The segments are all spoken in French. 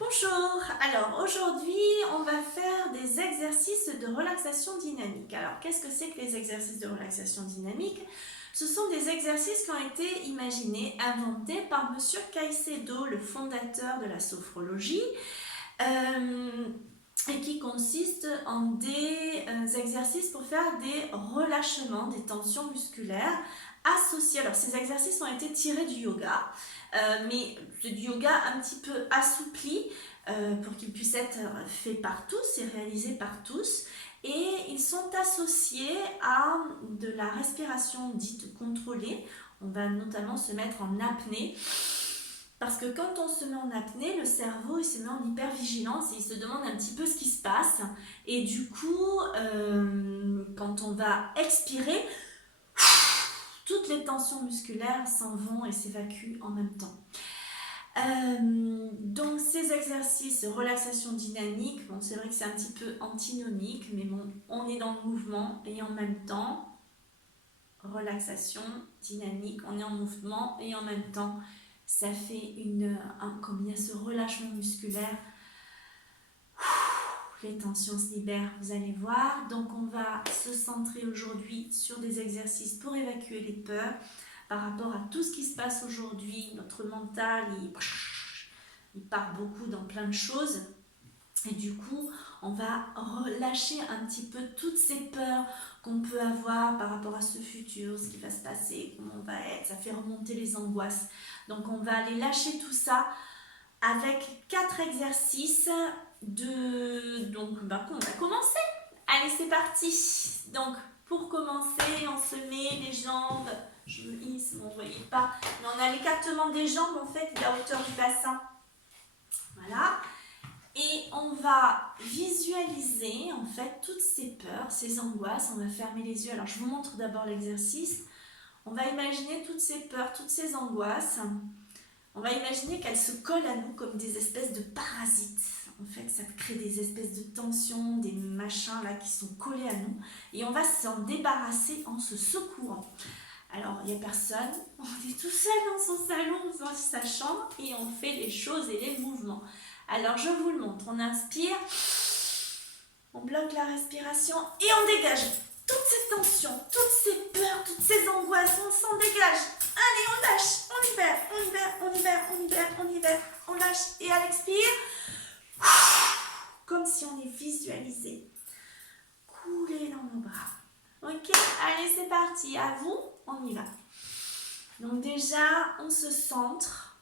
Bonjour, alors aujourd'hui on va faire des exercices de relaxation dynamique. Alors qu'est-ce que c'est que les exercices de relaxation dynamique? Ce sont des exercices qui ont été imaginés, inventés par Monsieur Caicedo, le fondateur de la sophrologie, et qui consistent en des exercices pour faire des relâchements, des tensions musculaires associés. Alors ces exercices ont été tirés du yoga, mais du yoga un petit peu assoupli pour qu'il puisse être fait par tous et réalisé par tous. Et ils sont associés à de la respiration dite contrôlée. On va notamment se mettre en apnée. Parce que quand on se met en apnée, le cerveau il se met en hypervigilance et il se demande un petit peu ce qui se passe. Et du coup, quand on va expirer, toutes les tensions musculaires s'en vont et s'évacuent en même temps. Donc ces exercices, relaxation dynamique, bon, c'est vrai que c'est un petit peu antinomique, mais bon, on est dans le mouvement et en même temps, relaxation dynamique, on est en mouvement et en même temps, ça fait comme il y a ce relâchement musculaire, les tensions se libèrent, vous allez voir. Donc on va se centrer aujourd'hui sur des exercices pour évacuer les peurs par rapport à tout ce qui se passe aujourd'hui. Notre mental, il part beaucoup dans plein de choses. Et du coup, on va relâcher un petit peu toutes ces peurs qu'on peut avoir par rapport à ce futur, ce qui va se passer, comment on va être. Ça fait remonter les angoisses. Donc on va aller lâcher tout ça avec 4 exercices qu'on va commencer. Allez, c'est parti. Donc pour commencer, on se met les jambes, je me hisse, vous ne voyez pas, mais on a l'écartement des jambes en fait de la hauteur du bassin. Voilà. Et on va visualiser en fait toutes ces peurs, ces angoisses. On va fermer les yeux. Alors je vous montre d'abord l'exercice. On va imaginer toutes ces peurs, toutes ces angoisses. On va imaginer qu'elles se collent à nous comme des espèces de parasites. En fait, ça crée des espèces de tensions, des machins là qui sont collés à nous. Et on va s'en débarrasser en se secouant. Alors, il n'y a personne. On est tout seul dans son salon, dans sa chambre, et on fait les choses et les mouvements. Alors, je vous le montre. On inspire, on bloque la respiration et on dégage toutes ces tensions, toutes ces peurs, toutes ces angoisses. On s'en dégage. Allez, on lâche, on libère, on libère, on libère, on libère, on libère, on lâche. Et à l'expire, comme si on est visualisé, couler dans nos bras. Ok, allez, c'est parti. À vous, on y va. Donc déjà, on se centre.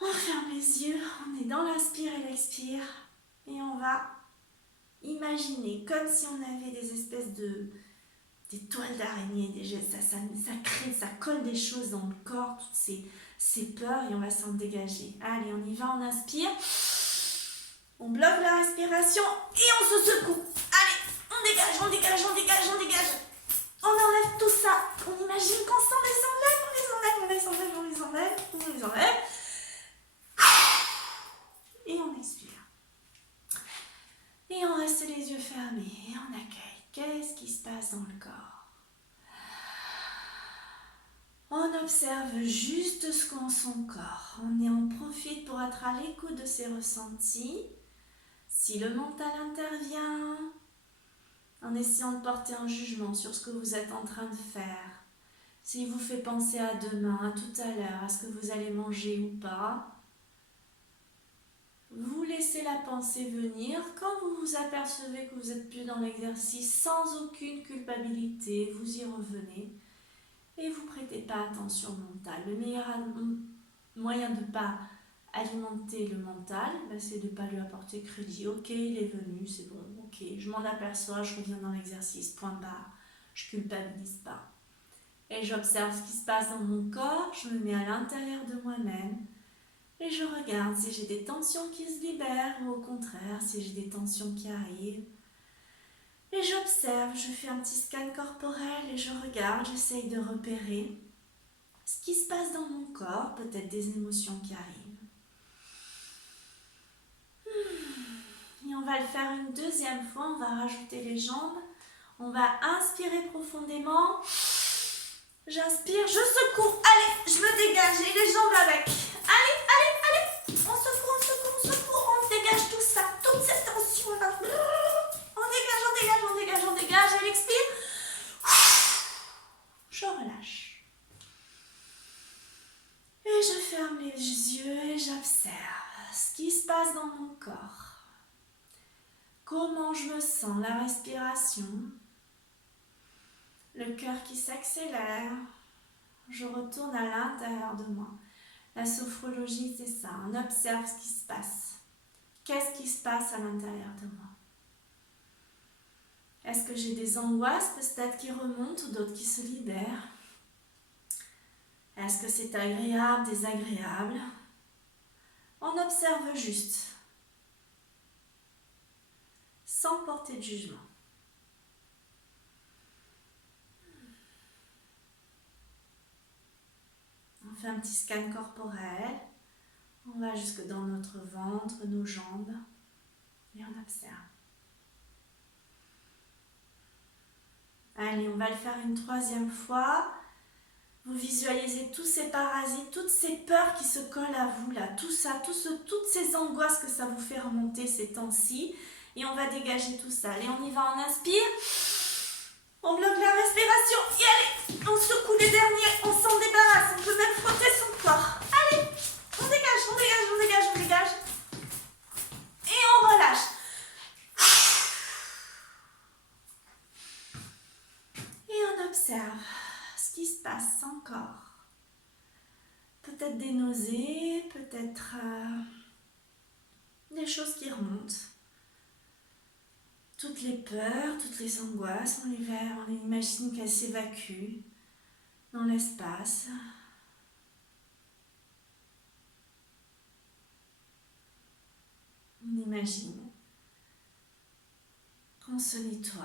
On ferme les yeux, on est dans l'inspire et l'expire. Et on va imaginer comme si on avait des espèces des toiles d'araignée, ça crée, ça colle des choses dans le corps, toutes ces peurs, et on va s'en dégager. Allez, on y va, on inspire, on bloque la respiration et on se secoue. Allez, on dégage, on dégage, on dégage, on dégage. On enlève tout ça. On imagine qu'on s'en les enlève, on les enlève, on les enlève, on les enlève, on les enlève. Et on expire. Et on reste les yeux fermés et on accueille. Qu'est-ce qui se passe dans le corps? On observe juste ce qu'en son corps. On profite pour être à l'écoute de ses ressentis. Si le mental intervient, en essayant de porter un jugement sur ce que vous êtes en train de faire, s'il vous fait penser à demain, à tout à l'heure, à ce que vous allez manger ou pas, vous laissez la pensée venir. Quand vous vous apercevez que vous n'êtes plus dans l'exercice, sans aucune culpabilité, vous y revenez et vous ne prêtez pas attention au mental. Le meilleur moyen de ne pas alimenter le mental, c'est de ne pas lui apporter crédit. Ok, il est venu, c'est bon, ok, je m'en aperçois, je reviens dans l'exercice, point barre, je culpabilise pas. Et j'observe ce qui se passe dans mon corps, je me mets à l'intérieur de moi-même, et je regarde si j'ai des tensions qui se libèrent ou au contraire, si j'ai des tensions qui arrivent. Et j'observe, je fais un petit scan corporel et je regarde, j'essaye de repérer ce qui se passe dans mon corps, peut-être des émotions qui arrivent. Et on va le faire une deuxième fois, on va rajouter les jambes. On va inspirer profondément. J'inspire, je secoue. Allez, je me dégage et les jambes avec. Allez, allez, allez. observe ce qui se passe dans mon corps. Comment je me sens, la respiration, le cœur qui s'accélère. Je retourne à l'intérieur de moi. La sophrologie, c'est ça. On observe ce qui se passe. Qu'est-ce qui se passe à l'intérieur de moi? Est-ce que j'ai des angoisses peut-être qui remontent ou d'autres qui se libèrent? Est-ce que c'est agréable, désagréable? On observe juste, sans porter de jugement. On fait un petit scan corporel. On va jusque dans notre ventre, nos jambes. Et on observe. Allez, on va le faire une troisième fois. Vous visualisez tous ces parasites, toutes ces peurs qui se collent à vous, là, tout ça, toutes ces angoisses que ça vous fait remonter ces temps-ci. Et on va dégager tout ça. Allez, on y va, on inspire. On bloque la respiration. Et allez, on secoue les derniers, on s'en débarrasse. On peut même frotter son corps. Allez, on dégage, on dégage, on dégage, on dégage. Et on relâche. Et on observe ce qui se passe encore. Peut-être des nausées, peut-être des choses qui remontent. Toutes les peurs, toutes les angoisses, on imagine qu'elles s'évacuent dans l'espace. On imagine qu'on se nettoie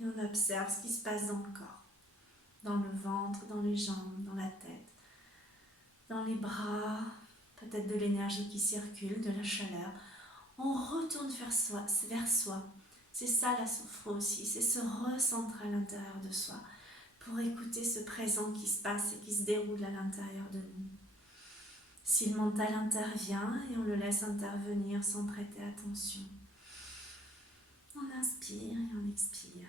et on observe ce qui se passe dans le corps, dans le ventre, dans les jambes, dans la tête, dans les bras, peut-être de l'énergie qui circule, de la chaleur. On retourne vers soi. C'est ça la sophro aussi, c'est se recentrer à l'intérieur de soi pour écouter ce présent qui se passe et qui se déroule à l'intérieur de nous. Si le mental intervient et on le laisse intervenir sans prêter attention. On inspire et on expire.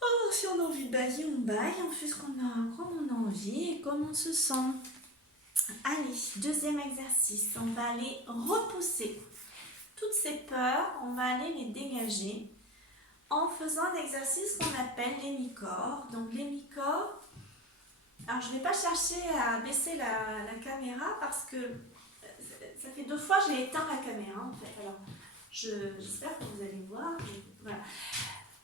Oh, si on a envie de bailler, on baille, on fait comme on a envie et comme on se sent. Allez, deuxième exercice, on va aller repousser toutes ces peurs, on va aller les dégager en faisant un exercice qu'on appelle l'hémicorps. Donc l'hémicorps, alors je ne vais pas chercher à baisser la caméra parce que ça fait 2 fois que j'ai éteint la caméra en fait. Alors j'espère que vous allez voir. Voilà.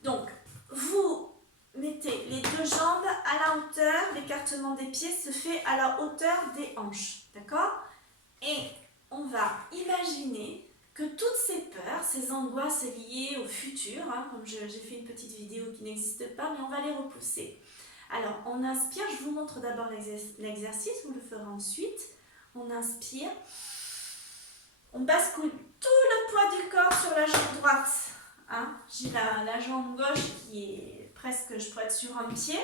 Donc vous mettez les 2 jambes à la hauteur, l'écartement des pieds se fait à la hauteur des hanches, d'accord? Et on va imaginer que toutes ces peurs, ces angoisses liées au futur, comme j'ai fait une petite vidéo qui n'existe pas, mais on va les repousser. Alors, on inspire, je vous montre d'abord l'exercice, vous le ferez ensuite. On inspire, on bascule tout le poids du corps sur la jambe droite. J'ai la jambe gauche qui est presque, je pourrais être sur un pied,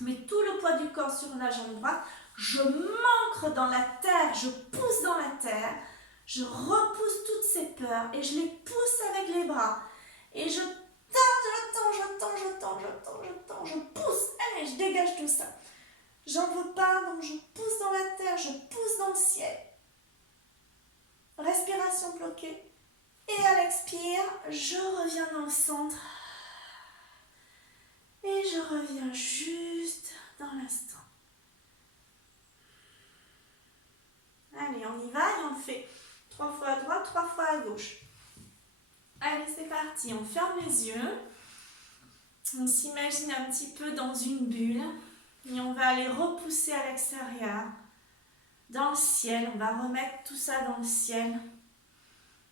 mais tout le poids du corps sur la jambe droite. Je m'ancre dans la terre, je pousse dans la terre, je repousse toutes ces peurs et je les pousse avec les bras. Et je je pousse. Allez, je dégage tout ça. J'en veux pas, donc je pousse dans la terre, je pousse dans le ciel. Respiration bloquée. Et à l'expire, je reviens dans le centre. Et je reviens juste dans l'instant. Allez, on y va et on le fait 3 fois à droite, 3 fois à gauche. Allez, c'est parti. On ferme les yeux. On s'imagine un petit peu dans une bulle. Et on va aller repousser à l'extérieur. Dans le ciel. On va remettre tout ça dans le ciel.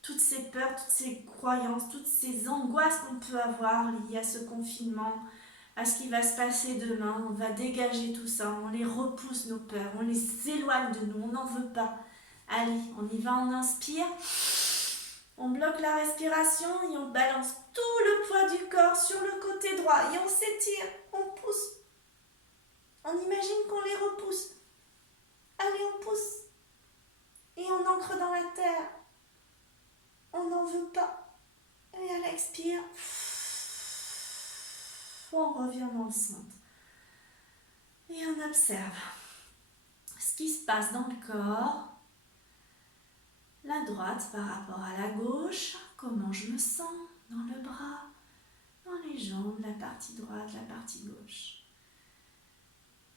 Toutes ces peurs, toutes ces croyances, toutes ces angoisses qu'on peut avoir liées à ce confinement, à ce qui va se passer demain. On va dégager tout ça. On les repousse, nos peurs. On les éloigne de nous. On n'en veut pas. Allez, on y va, on inspire. On bloque la respiration et on balance tout le poids du corps sur le côté droit. Et on s'étire, on pousse. On imagine qu'on les repousse. Allez, on pousse. Et on ancre dans la terre. On n'en veut pas. Et à l'expire, on revient dans le centre. Et on observe ce qui se passe dans le corps, la droite par rapport à la gauche, comment je me sens dans le bras, dans les jambes, la partie droite, la partie gauche.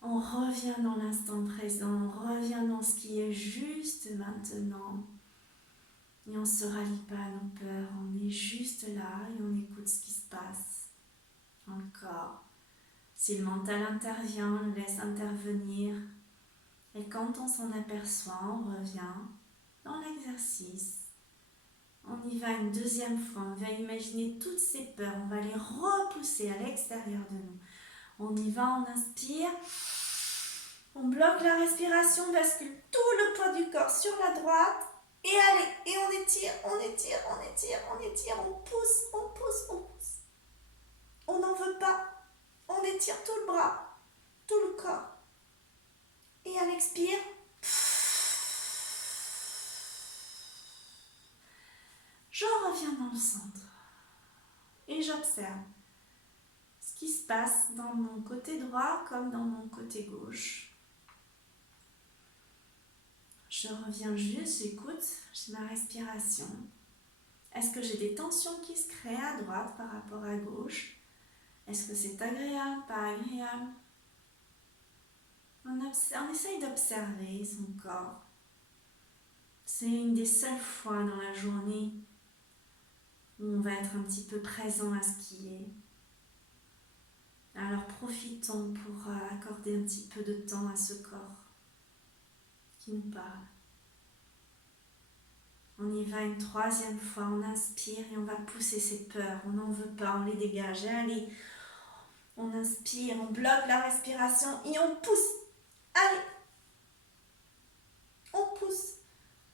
On revient dans l'instant présent, on revient dans ce qui est juste maintenant. Et on ne se rallie pas à nos peurs, on est juste là et on écoute ce qui se passe dans le corps. Si le mental intervient, on le laisse intervenir. Et quand on s'en aperçoit, on revient dans l'exercice. On y va une deuxième fois, on va imaginer toutes ces peurs, on va les repousser à l'extérieur de nous. On y va, on inspire, on bloque la respiration, on bascule tout le poids du corps sur la droite et allez, et on étire, on étire, on étire, on étire, on pousse, on pousse, on pousse. On n'en veut pas, on étire tout le bras, tout le corps. Et à l'expire, je reviens dans le centre et j'observe ce qui se passe dans mon côté droit comme dans mon côté gauche. Je reviens juste, j'écoute, j'ai ma respiration. Est-ce que j'ai des tensions qui se créent à droite par rapport à gauche? Est-ce que c'est agréable, pas agréable? On essaye d'observer son corps. C'est une des seules fois dans la journée où on va être un petit peu présent à ce qui est. Alors profitons pour accorder un petit peu de temps à ce corps qui nous parle. On y va une troisième fois, on inspire et on va pousser ces peurs. On n'en veut pas, on les dégage. Allez, on inspire, on bloque la respiration et on pousse. Allez, on pousse.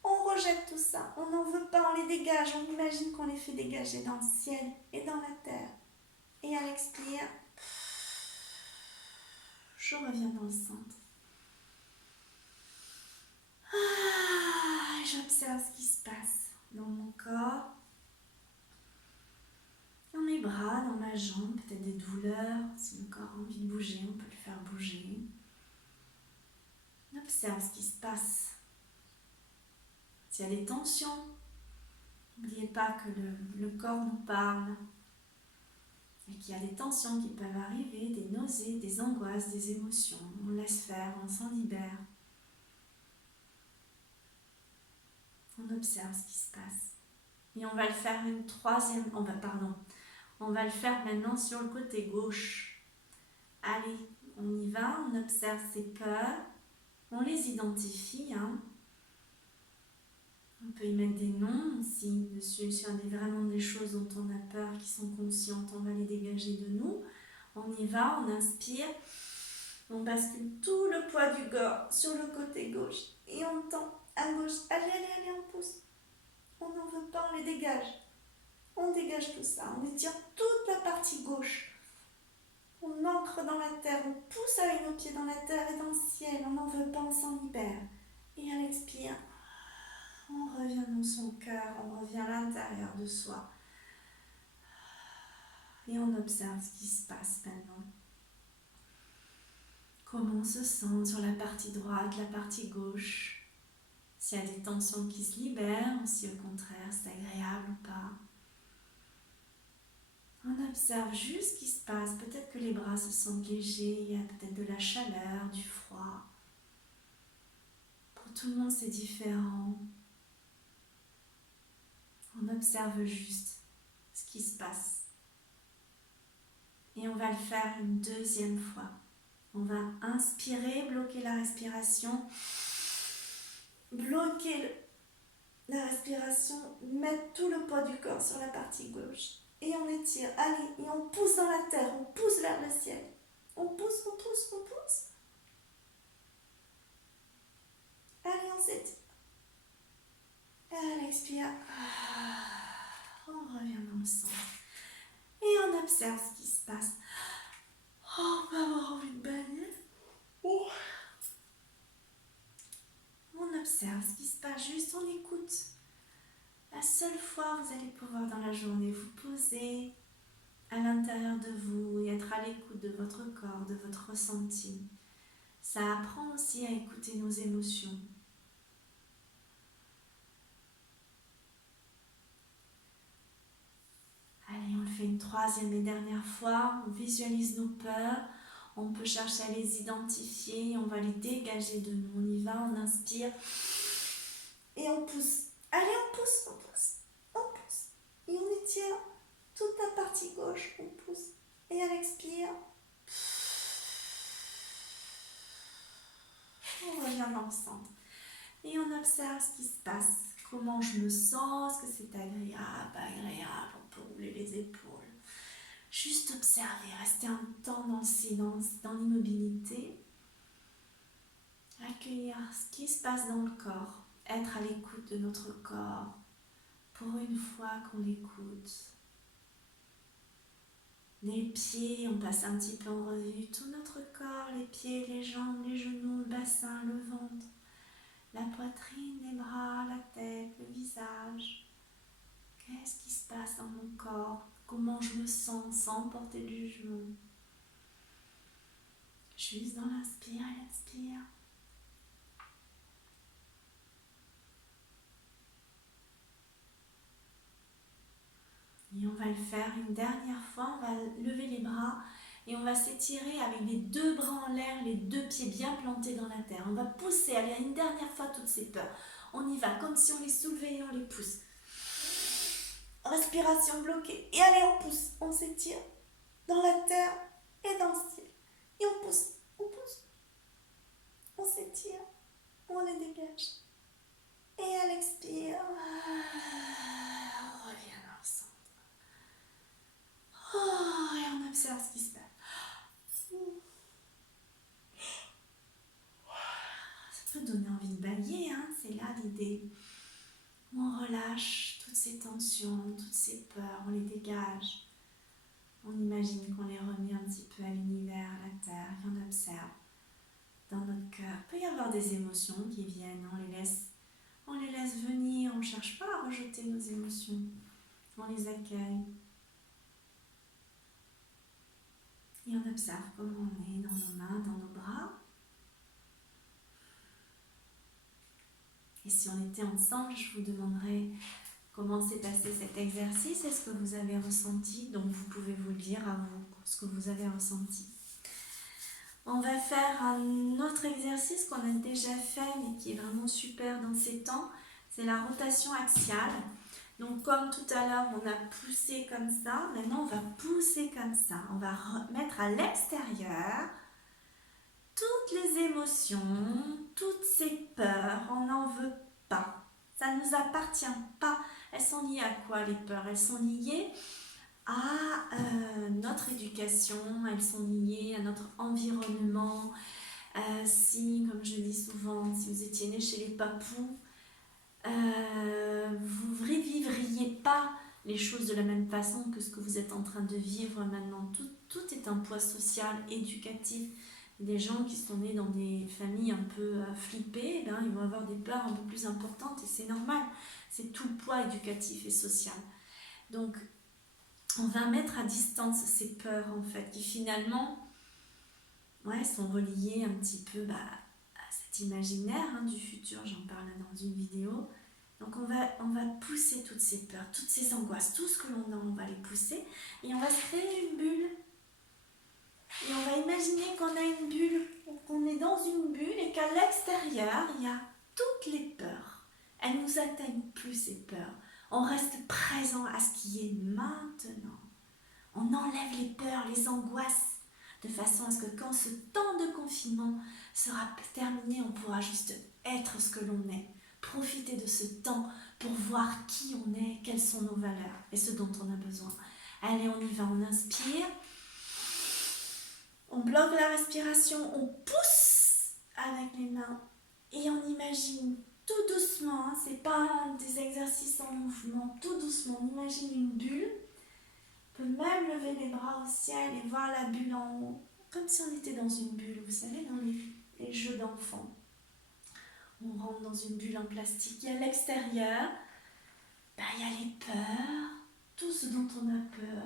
On rejette tout ça, on n'en veut pas, on les dégage, on imagine qu'on les fait dégager dans le ciel et dans la terre. Et à l'expire, je reviens dans le centre. J'observe ce qui se passe dans mon corps, dans mes bras, dans ma jambe, peut-être des douleurs. Si le corps a envie de bouger, on peut le faire bouger. On observe ce qui se passe. S'il y a des tensions, n'oubliez pas que le corps nous parle et qu'il y a des tensions qui peuvent arriver, des nausées, des angoisses, des émotions. On laisse faire, on s'en libère. On observe ce qui se passe. Et on va le faire une troisième... On va le faire maintenant sur le côté gauche. Allez, on y va, on observe ces peurs. On les identifie, On peut y mettre des noms aussi dessus. S'il y a vraiment des choses dont on a peur, qui sont conscientes, on va les dégager de nous. On y va, on inspire. On bascule tout le poids du corps sur le côté gauche. Et on tend à gauche. Allez, allez, allez, on pousse. On n'en veut pas, on les dégage. On dégage tout ça. On étire toute la partie gauche. On ancre dans la terre. On pousse avec nos pieds dans la terre et dans le ciel. On n'en veut pas, on s'en libère. Et à l'expire, on revient dans son cœur. On revient à l'intérieur de soi. Et on observe ce qui se passe maintenant. Comment on se sent sur la partie droite, la partie gauche. S'il y a des tensions qui se libèrent, ou si au contraire c'est agréable ou pas. On observe juste ce qui se passe. Peut-être que les bras se sentent légers, il y a peut-être de la chaleur, du froid. Pour tout le monde c'est différent. On observe juste ce qui se passe. Et on va le faire une deuxième fois. On va inspirer, bloquer la respiration. Bloquer la respiration, mettre tout le poids du corps sur la partie gauche. Et on étire, allez, et on pousse dans la terre, on pousse vers le ciel. On pousse, on pousse, on pousse. Allez, on s'étire. À l'expire, on revient dans le centre. Et on observe ce qui se passe. On peut avoir envie de baigner. On observe ce qui se passe, juste on écoute. La seule fois où vous allez pouvoir dans la journée vous poser à l'intérieur de vous et être à l'écoute de votre corps, de votre ressenti. Ça apprend aussi à écouter nos émotions. Allez, on le fait une troisième et dernière fois. On visualise nos peurs. On peut chercher à les identifier. On va les dégager de nous. On y va, on inspire. Et on pousse. Allez, on pousse, on pousse, on pousse. Et on étire toute la partie gauche. On pousse. Et à l'expire, on revient dans le centre. Et on observe ce qui se passe. Comment je me sens. Est-ce que c'est agréable, pas agréable? On peut rouler les épaules. Juste observer, rester un temps dans le silence, dans l'immobilité. Accueillir ce qui se passe dans le corps. Être à l'écoute de notre corps. Pour une fois qu'on l'écoute. Les pieds, on passe un petit peu en revue tout notre corps. Les pieds, les jambes, les genoux, le bassin, le ventre. La poitrine, les bras, la tête, le visage. Qu'est-ce qui se passe dans mon corps? Comment je me sens sans porter de jugement? Juste dans l'inspire et l'expire. Et on va le faire une dernière fois. On va lever les bras et on va s'étirer avec les deux bras en l'air, les deux pieds bien plantés dans la terre. On va pousser, allez, une dernière fois toutes ces peurs. On y va comme si on les soulevait et on les pousse. Respiration bloquée. Et allez, on pousse, on s'étire dans la terre et dans le ciel. Et on pousse, on s'étire, on les dégage. Et à l'expire, on revient dans le centre. Et on observe ce qui se passe. Ça peut donner envie de bailler, hein, c'est là l'idée. On relâche toutes ces tensions, toutes ces peurs, on les dégage. On imagine qu'on les remet un petit peu à l'univers, à la terre, et on observe. Dans notre cœur, il peut y avoir des émotions qui viennent, on les laisse venir, on ne cherche pas à rejeter nos émotions, on les accueille. Et on observe comment on est dans nos mains, dans nos bras. Et si on était ensemble, je vous demanderais comment s'est passé cet exercice, est-ce que vous avez ressenti, donc vous pouvez vous le dire à vous, ce que vous avez ressenti. On va faire un autre exercice qu'on a déjà fait, mais qui est vraiment super dans ces temps, c'est la rotation axiale. Donc comme tout à l'heure, on a poussé comme ça, maintenant on va pousser comme ça. On va mettre à l'extérieur toutes les émotions, toutes ces peurs, on n'en veut pas. Ça ne nous appartient pas. Elles sont liées à quoi les peurs? Elles sont liées à notre éducation, elles sont liées à notre environnement. Si, comme je dis souvent, si vous étiez né chez les papous, vous ne revivriez pas les choses de la même façon que ce que vous êtes en train de vivre maintenant. Tout est un poids social, éducatif. Des gens qui sont nés dans des familles un peu flippées, ils vont avoir des peurs un peu plus importantes et c'est normal. C'est tout le poids éducatif et social. Donc, on va mettre à distance ces peurs en fait, qui finalement sont reliées un petit peu à cet imaginaire du futur. J'en parle dans une vidéo. Donc on va pousser toutes ces peurs, toutes ces angoisses, tout ce que l'on a, on va les pousser et on va se créer une bulle. Et on va imaginer qu'on a une bulle, qu'on est dans une bulle et qu'à l'extérieur, il y a toutes les peurs. Elles ne nous atteignent plus ces peurs. On reste présent à ce qui est maintenant. On enlève les peurs, les angoisses, de façon à ce que quand ce temps de confinement sera terminé, on pourra juste être ce que l'on est. Profiter de ce temps pour voir qui on est, quelles sont nos valeurs et ce dont on a besoin. Allez, on y va, on inspire. On bloque la respiration, on pousse avec les mains et on imagine tout doucement, c'est pas des exercices en mouvement, tout doucement, on imagine une bulle. On peut même lever les bras au ciel et voir la bulle en haut, comme si on était dans une bulle, vous savez, dans les jeux d'enfants. On rentre dans une bulle en plastique et à l'extérieur, il y a les peurs, tout ce dont on a peur.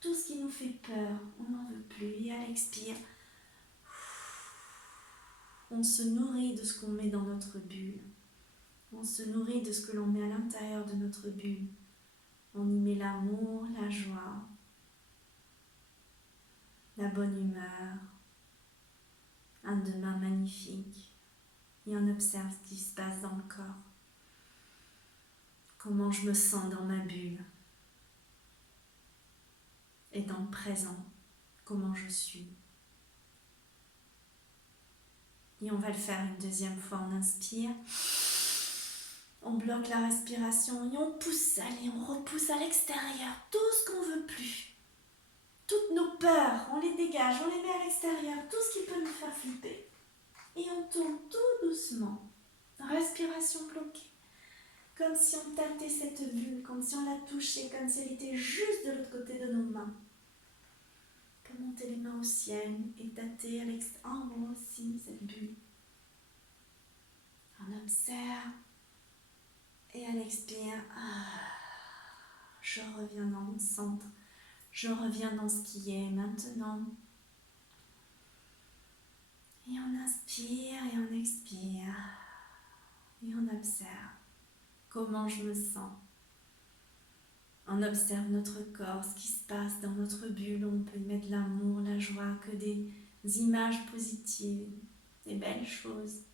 Tout ce qui nous fait peur, on n'en veut plus. Et à l'expire, On se nourrit de ce qu'on met dans notre bulle. On se nourrit de ce que l'on met à l'intérieur de notre bulle. On y met l'amour, la joie, la bonne humeur, un demain magnifique. Et on observe ce qui se passe dans le corps. Comment je me sens dans ma bulle. Et dans le présent, comment je suis. Et on va le faire une deuxième fois. On inspire. On bloque la respiration et on pousse, allez, on repousse à l'extérieur tout ce qu'on ne veut plus. Toutes nos peurs, on les dégage, on les met à l'extérieur, tout ce qui peut nous faire flipper. Et on tourne tout doucement. Respiration bloquée. Comme si on tâtait cette bulle, comme si on la touchait, comme si elle était juste de l'autre côté de nos mains. On peut monter les mains au ciel et tâter en haut aussi cette bulle. On observe. Et elle expire. Je reviens dans mon centre. Je reviens dans ce qui est maintenant. Et on inspire et on expire. Et on observe comment je me sens. On observe notre corps, ce qui se passe dans notre bulle. On peut y mettre l'amour, la joie, que des images positives, des belles choses.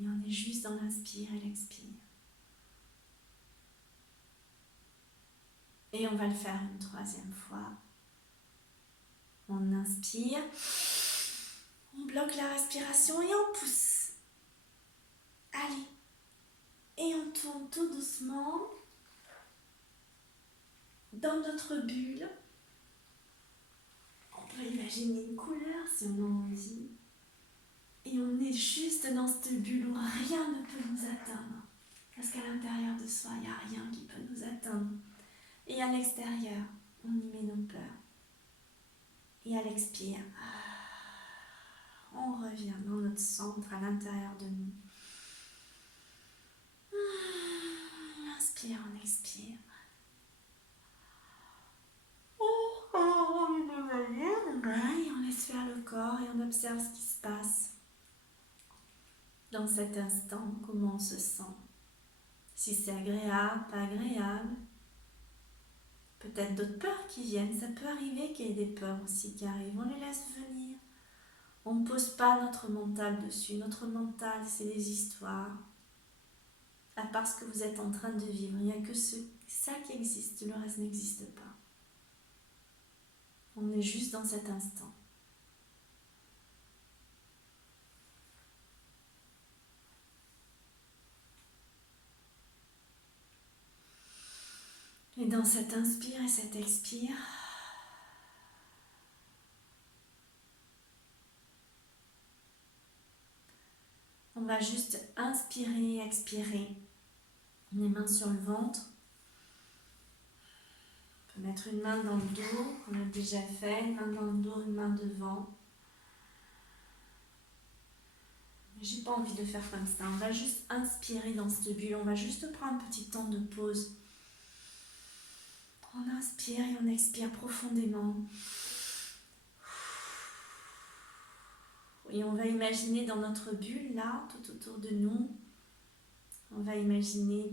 Et on est juste dans l'inspire et l'expire. Et on va le faire une troisième fois. On inspire, on bloque la respiration et on pousse. Allez. Et on tourne tout doucement dans notre bulle. On peut imaginer une couleur si on a envie. Et on est juste dans cette bulle où rien ne peut nous atteindre. Parce qu'à l'intérieur de soi, il n'y a rien qui peut nous atteindre. Et à l'extérieur, on y met nos peurs. Et à l'expire, on revient dans notre centre à l'intérieur de nous. On inspire, on expire. Et on laisse faire le corps et on observe ce qui se passe dans cet instant, comment on se sent. Si c'est agréable, pas agréable. Peut-être d'autres peurs qui viennent. Ça peut arriver qu'il y ait des peurs aussi qui arrivent. On les laisse venir. On ne pose pas notre mental dessus. Notre mental, c'est des histoires. À part ce que vous êtes en train de vivre, il n'y a que ça qui existe. Le reste n'existe pas. On est juste dans cet instant. Et dans cet inspire et cet expire, on va juste inspirer et expirer. Les mains sur le ventre. On peut mettre une main dans le dos, on a déjà fait, une main dans le dos, une main devant. Mais j'ai pas envie de faire comme ça. On va juste inspirer dans cette bulle. On va juste prendre un petit temps de pause. On inspire et on expire profondément. Et on va imaginer dans notre bulle, là, tout autour de nous, on va imaginer,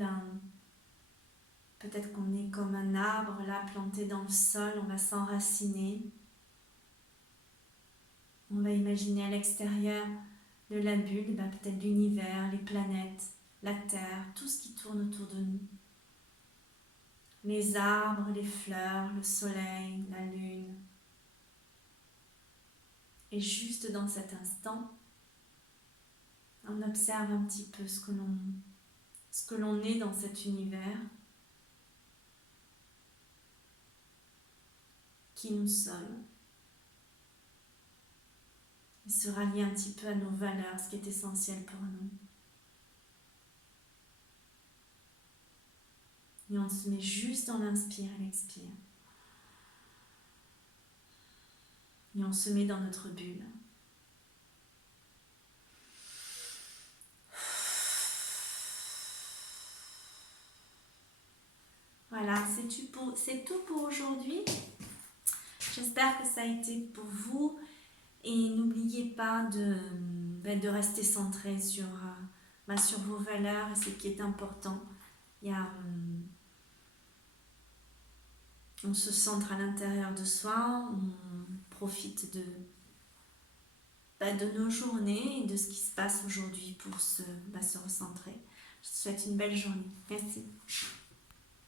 peut-être qu'on est comme un arbre, là, planté dans le sol, on va s'enraciner. On va imaginer à l'extérieur de la bulle, peut-être l'univers, les planètes, la terre, tout ce qui tourne autour de nous. Les arbres, les fleurs, le soleil, la lune. Et juste dans cet instant, on observe un petit peu ce que l'on est dans cet univers, qui nous sommes. Et se rallier un petit peu à nos valeurs, ce qui est essentiel pour nous. Et on se met juste dans l'inspire et l'expire. Et on se met dans notre bulle. Voilà, c'est tout pour aujourd'hui. J'espère que ça a été pour vous Et n'oubliez pas de rester centré sur vos valeurs et ce qui est important. On se centre à l'intérieur de soi, on profite de nos journées et de ce qui se passe aujourd'hui pour se recentrer. Je te souhaite une belle journée. Merci.